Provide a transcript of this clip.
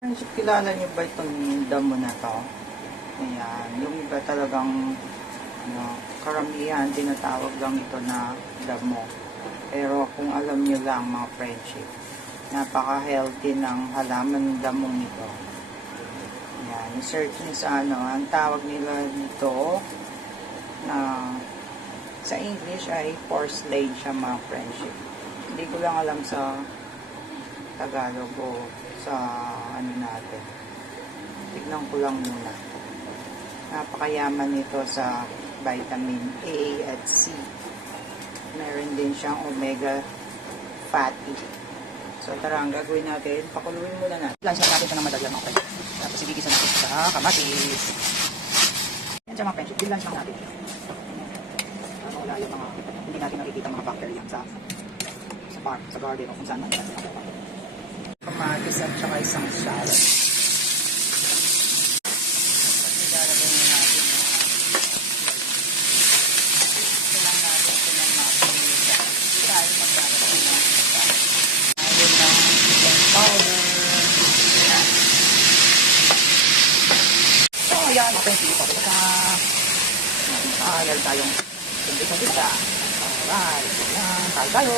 Friendship, kilala niyo ba itong damo na to? Ayan, yung iba talagang karamihan tinatawag lang ito na damo. Pero kung alam niyo lang mga friendship, napaka-healthy ng halaman ng damong ito. Ayan, i-search niyo sa ang tawag nila dito na sa English ay porcelain siya mga friendship. Hindi ko lang alam sa Tagalog o sa natin. Tignan ko lang muna. Napakayaman nito sa vitamin A at C. Meron din siyang omega fatty. So tara, ang gagawin natin, pakuluin muna natin. Lansa natin ito ng madali mga friendship. Tapos igigisa natin sa kamatis. Yan siya mga friendship. Dinlunch lang natin. Wala yung mga hindi natin nakikita mga bacteria sa park, sa garden o kung saan natin natin nakikita. Kamatis at saka isang salad. Ilalagay na natin silang natin silang mapamisa. Dahil maglalagay na ayun ng chicken powder. So ayan, mapansin ko. Nakahalal tayong kumbisa. Alright, ayan, tayo.